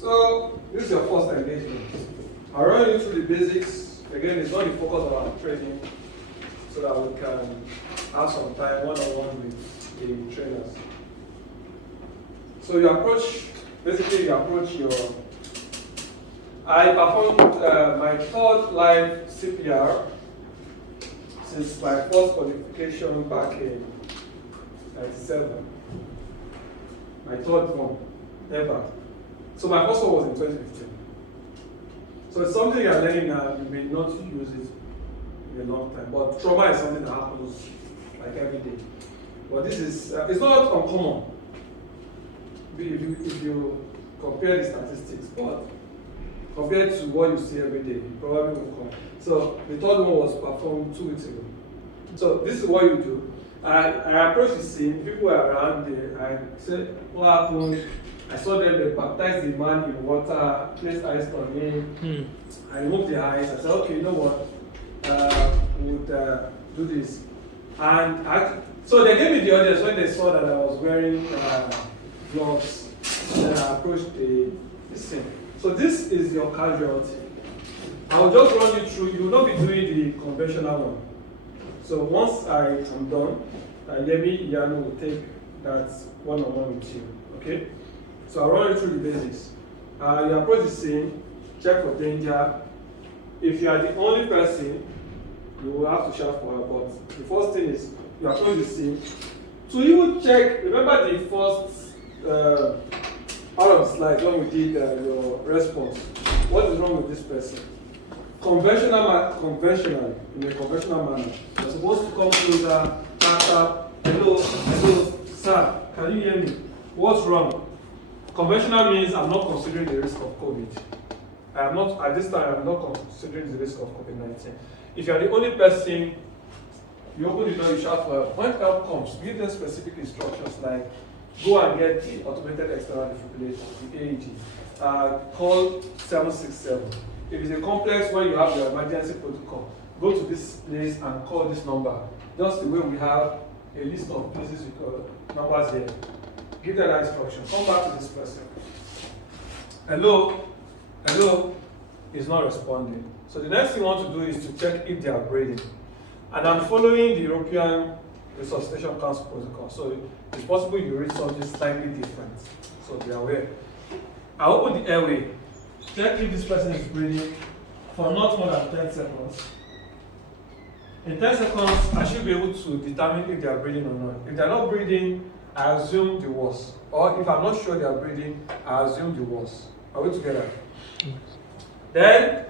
So this is your first engagement. I'll run you through the basics. Again, it's not the focus of our training, so that we can have some time one-on-one with the trainers. So you approach, basically you approach your, I performed my third live CPR since my first qualification back in 97. My third one, ever. So my first one was in 2015. So it's something you're learning now, you may not use it in a long time. But trauma is something that happens like every day. But this is, it's not uncommon if you compare the statistics, but compared to what you see every day, you probably won't come. So the third one was performed 2 weeks ago. So this is what you do. I approach the scene, people are around there, I said, what happened? I saw them, they baptized the man in water, placed ice on him. I removed the ice. I said, okay, you know what? We would do this. And so they gave me the audience when they saw that I was wearing gloves. Then I approached the scene. So this is your casualty. I will just run you through. You will not be doing the conventional one. So once I am done, Yemi Iyanu will take that one-on-one with you. Okay? So I'll run you through the basics. You approach the scene, check for danger. If you are the only person, you will have to shout for help. But the first thing is you approach the scene. To even check, remember the first part of the slide when we did your response. What is wrong with this person? Conventionally, in a conventional manner, you're supposed to come closer, hello, sir, can you hear me? What's wrong? Conventional means I'm not considering the risk of COVID. I am not, at this time, I'm not considering the risk of COVID-19. If you are the only person, you open the door, you shout for help. When help comes, give them specific instructions like go and get the automated external defibrillator, the AED. Call 767. If it's a complex where you have your emergency protocol, go to this place and call this number. Just the way we have a list of places we call numbers here. Give them that instruction. Come back to this person. Hello? Hello? Is not responding. So the next thing you want to do is to check if they are breathing. And I'm following the European Resuscitation Council protocol. So it's possible you read something slightly different. So be aware. I open the airway. Check if this person is breathing for not more than 10 seconds. In 10 seconds, I should be able to determine if they are breathing or not. If they are not breathing, I assume the worst. Or if I'm not sure they are breathing, I assume the worst. Are we together? Yes. Then,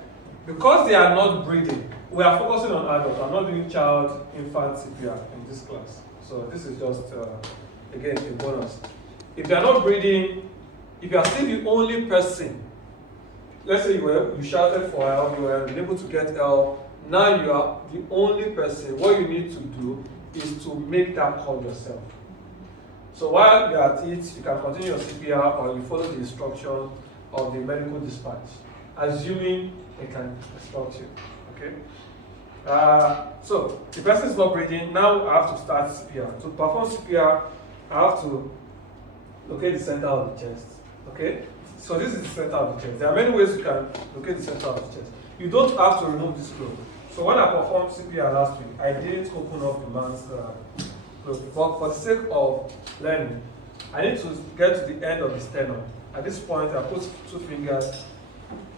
because they are not breathing, we are focusing on adults. I'm not doing child, infant CPR in this class. So this is just, again, a bonus. If they are not breathing, if you are still the only person, let's say you shouted for help, you were unable to get help, now you are the only person. What you need to do is to make that call yourself. So while you're at it, you can continue your CPR or you follow the instruction of the medical dispatch, assuming they can instruct you. Okay? So the person is not breathing. Now I have to start CPR. To perform CPR, I have to locate the center of the chest. Okay? So this is the center of the chest. There are many ways you can locate the center of the chest. You don't have to remove this cloth. So when I performed CPR last week, I didn't open up the man's cloth. But for the sake of learning, I need to get to the end of the sternum. At this point, I put 2 fingers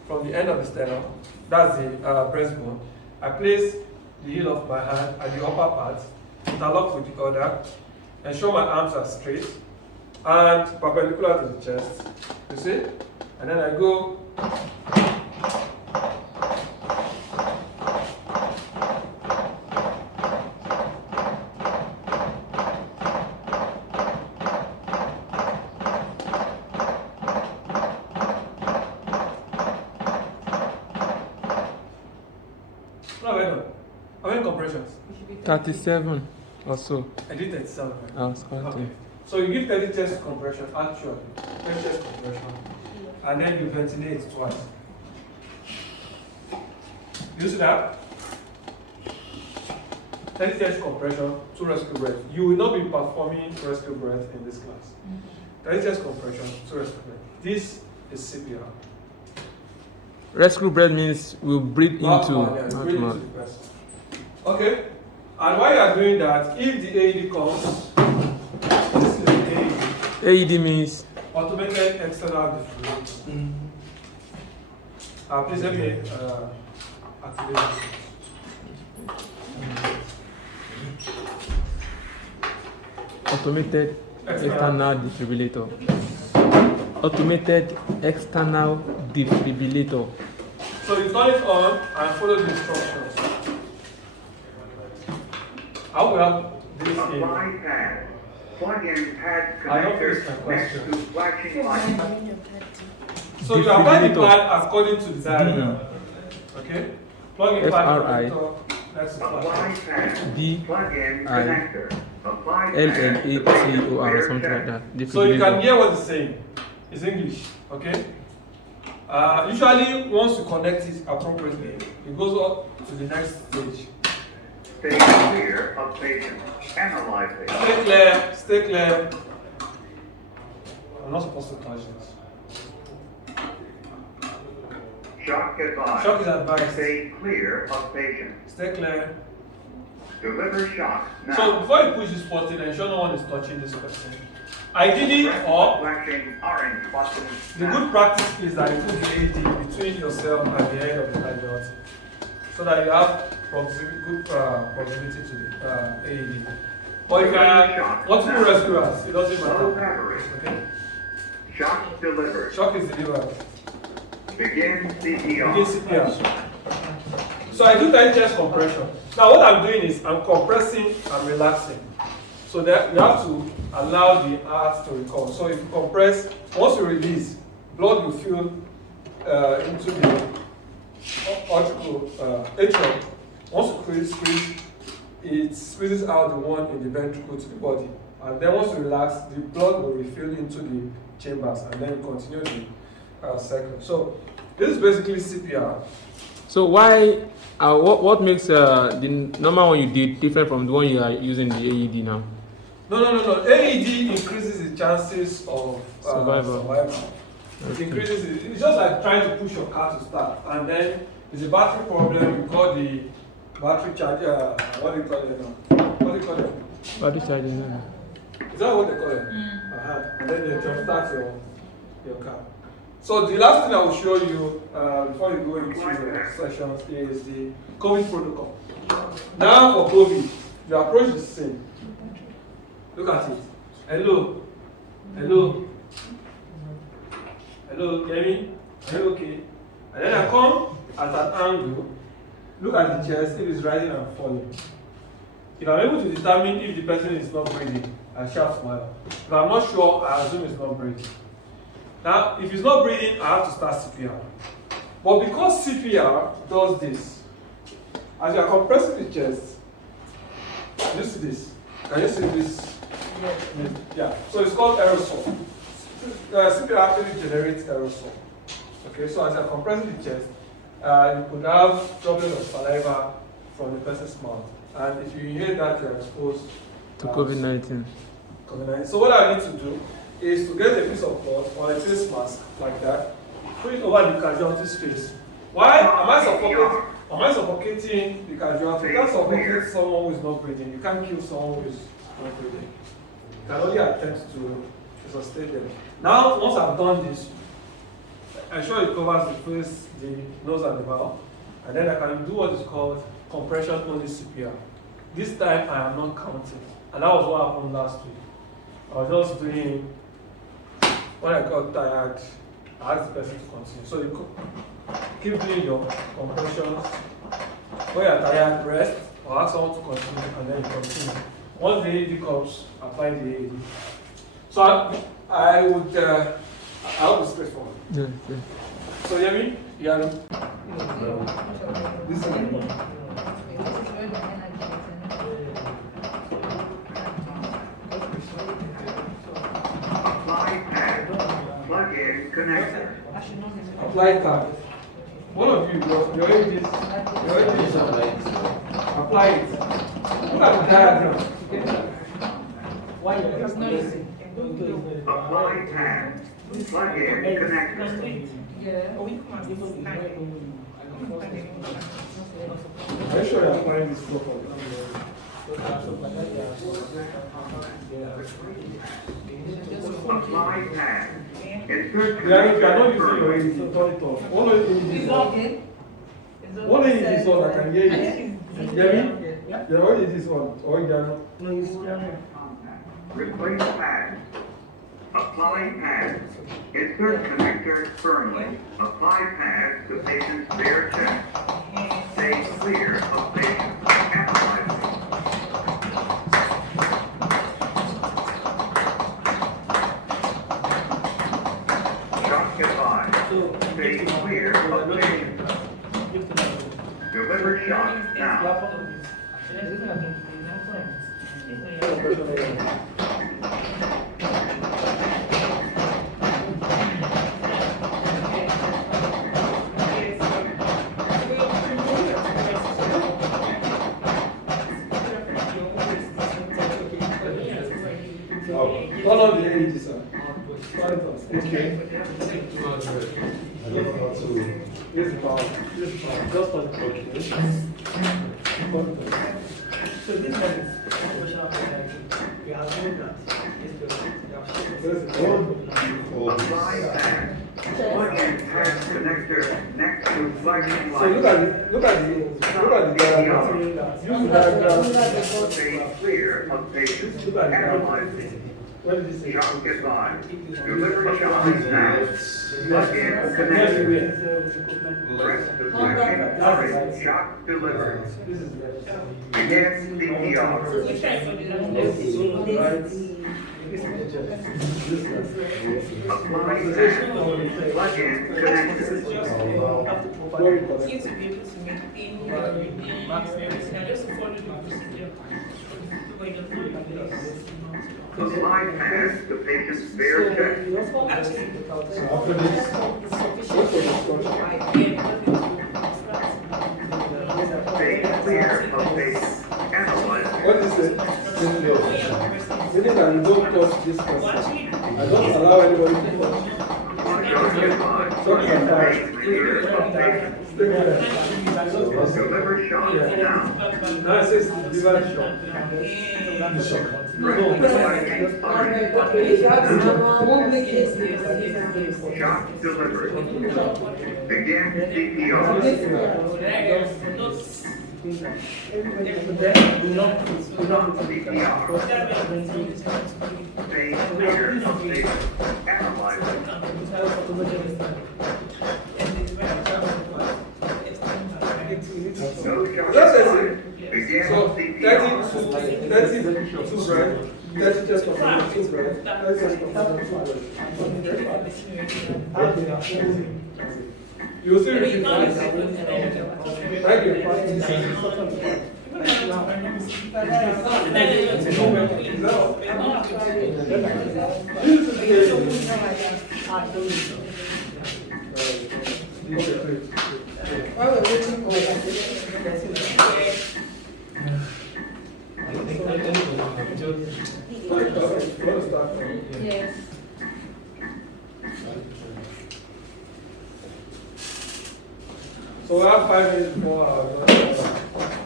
from the end of the sternum. That's the breastbone. I place the heel of my hand at the upper part, interlock with the other, ensure my arms are straight and perpendicular to the chest. You see? And then I go. How many compressions? 37 or so. I did 37. Right? I was counting. Okay. So you give 30 chest compression, actually. 30 chest compression. And then you ventilate twice. You see that? 30 chest compression, 2 rescue breaths. You will not be performing rescue breath in this class. 30 chest compression, 2 rescue breaths. This is CPR. Rescue breath means we'll breathe into. Breathe into the person. Okay. And while you are doing that, if the AED comes, this is the AED. AED means Automated external defibrillator. Please let me activate it. automated external defibrillator. Automated external defibrillator. So you turn it on and follow the instructions. I will have this Apply pad. Plug in pad I don't connector finish my next question. to flashing light. So you apply the Defibrillator. pad according to the diagram. Okay? Plug in pad FRI. connector. That's the Apply flash. pad. D Plug in I connector. Apply L pad. N A T O R or something like that. So you can Defibrillator. hear what it's saying. It's English. Okay? Usually, once you connect it appropriately, it goes up to the next stage. Stay clear of patient. Analyzing. Stay clear, stay clear. I'm not supposed to touch this. Shock advised. Shock is advised. Stay clear of patient. Stay clear. Deliver shock now. So before you push this button, ensure no one is touching this person. Ideally, Press or the flashing orange button. the now. good practice is that you put the AED between yourself and the end of the casualty, so that you have good proximity to the AED. But if you are multiple rescuers, it doesn't Low matter. battery. Okay? Shock delivered. Shock is delivered. Begin CPR. Begin CPR. So I do tight chest compression. Now what I'm doing is I'm compressing and relaxing. So that you have to allow the heart to recover. So if you compress, once you release, blood will flow into the atrium. Once you squeeze, it squeezes out the one in the ventricle to the body. And then once you relax, the blood will refill into the chambers and then you continue the cycle. So this is basically CPR. So why? What makes the normal one you did different from the one you are using the AED now? No. AED increases the chances of survival. It increases it. It's just like trying to push your car to start, and then there's a battery problem. You call the battery charger. What do you call it now? What do you call it? Body charging. Is that what they call it? And then you jump start your car. So the last thing I will show you before you go into the sessions is the COVID protocol. Now for COVID, the approach is the same. Look at it. Hello. Jamie? Are you okay? And then I come at an angle, look at the chest, if it's rising and falling. If I'm able to determine if the person is not breathing, I shall smile. If I'm not sure, I assume it's not breathing. Now, if it's not breathing, I have to start CPR. But because CPR does this, as you are compressing the chest, you see this. Can you see this? Yeah. So it's called aerosol. CPR actually generates aerosol. Okay, so as you are compressing the chest, you could have droplets of saliva from the person's mouth. And if you inhale that, you are exposed To COVID-19. So what I need to do is to get a piece of cloth or a face mask like that, put it over the casualty's face. Why am I suffocating the casualty? You can't suffocate someone who is not breathing. You can't kill someone who is not breathing. You can only attempt to sustain them. Now, once I've done this, ensure it covers the face, the nose, and the mouth, and then I can do what is called compression only CPR. This time I am not counting, and that was what happened last week. I was just doing, when I got tired, I asked the person to continue. So you keep doing your compressions. When you're tired, rest, or ask someone to continue, and then you continue. Once the AED comes, apply the AED. So I will be straightforward. Yeah. So you hear me? Yeah, no? This is me. Apply pad. Plug in connector. Apply card. One of you, your AED is apply it. Look at the diagram. Apply pad. Plug-in connector. Are you sure you're applying this properly? Apply pad. Insert Yeah, if you're not connector using your firmly. ears, so turn it off. Only in this one. Only in this one, I can hear you. Hear me? Yeah, only this one. Or you are not. Replace pad. Apply pad. Insert connector firmly. Apply pad to patient's bare chest. Stay clear of patient. Analyze. Shock advised. Stay clear of patient. Deliver shock now. Turn on the LED, sir. Turn it on. Okay. This is power. This is power. Just turn it on. So this one is social we have known that This is on. Apply pad. Plug-in pad connector next to flashing So look light. at the diagram. Use the diagram. Stay clear of patient. Analyze. What did you say? Shock advised. Deliver shock now. Plug-in Yes, connector. we Press the button. Orange. Shock delivered. This is the Begin CPR. Apply pad. Plug-in connector. very correct. You to be able to maintain your max everything. I just follow the procedure. Apply pad to patient's bare chest. Actually, So after this, what's the discussion? Stay clear of patient. Analyze. What is it? Meaning that you don't touch this person. I don't allow anybody to touch. Shock advised. Talking Stay about clear of patient. stay there. Deliver shock now. Now it says deliver shot. Press the flashing orange. Shock delivered. Begin CPR. CPR. Stay clear of patient. Analyze. No shock That's it. advised. Begin So CPR. 32 right? 30 just for 2 right? 30 just for 2 You will still repeat twice. Thank you. While we're waiting for yes. So we have 5 minutes more.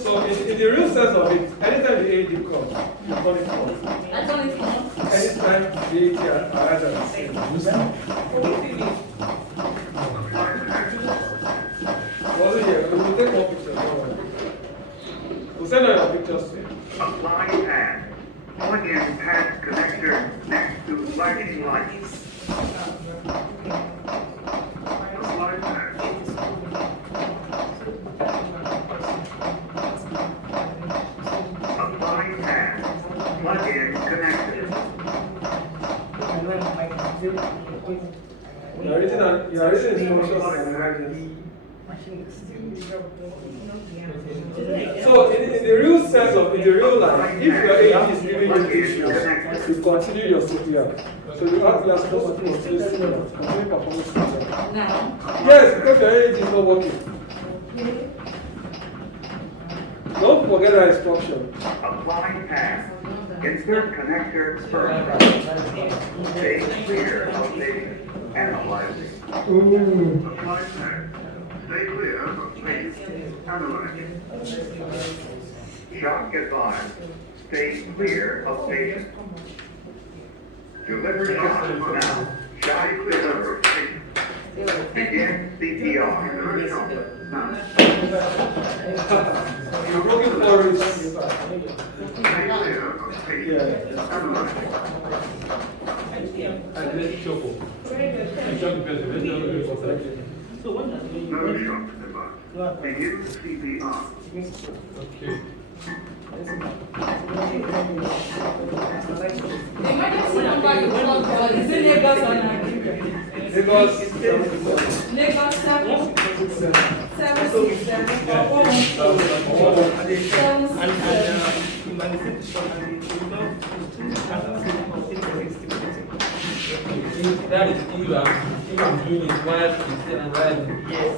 So in the real sense of it, anytime the AED comes, you call it false. Anytime the AED arrives at the scene, you stop. Wasn't here, we will take more pictures. Don't worry. We'll send out your pictures soon. Apply pad. Plug-in pad connector next to flashing lights. Apply pad. Apply pad. Plug-in connector. You are written instructions on emergency. So in the real sense of, in the real life, if your AED is really issue, you continue your CPR. So you are supposed to continue CPR, continue performing CPR. Now. Yes, because your AED is not working. Don't forget that instruction. Apply pads. Insert connector firmly. Stay clear of patient. Analyzing. Apply pads. Stay clear of patient. Analyzing. Shock advised. Stay clear of patient. Deliver shock now. Shock clear of patient. Begin CPR. Deliver shock now. You're looking for it. Stay clear of patient. Analyzing. And let's shuffle. So when does No shock advised. Begin CPR. Okay. The emergency number you called for is in Lagos or Nigeria? Lagos. Lagos 767 That is you are doing it while she's still arriving. Yes.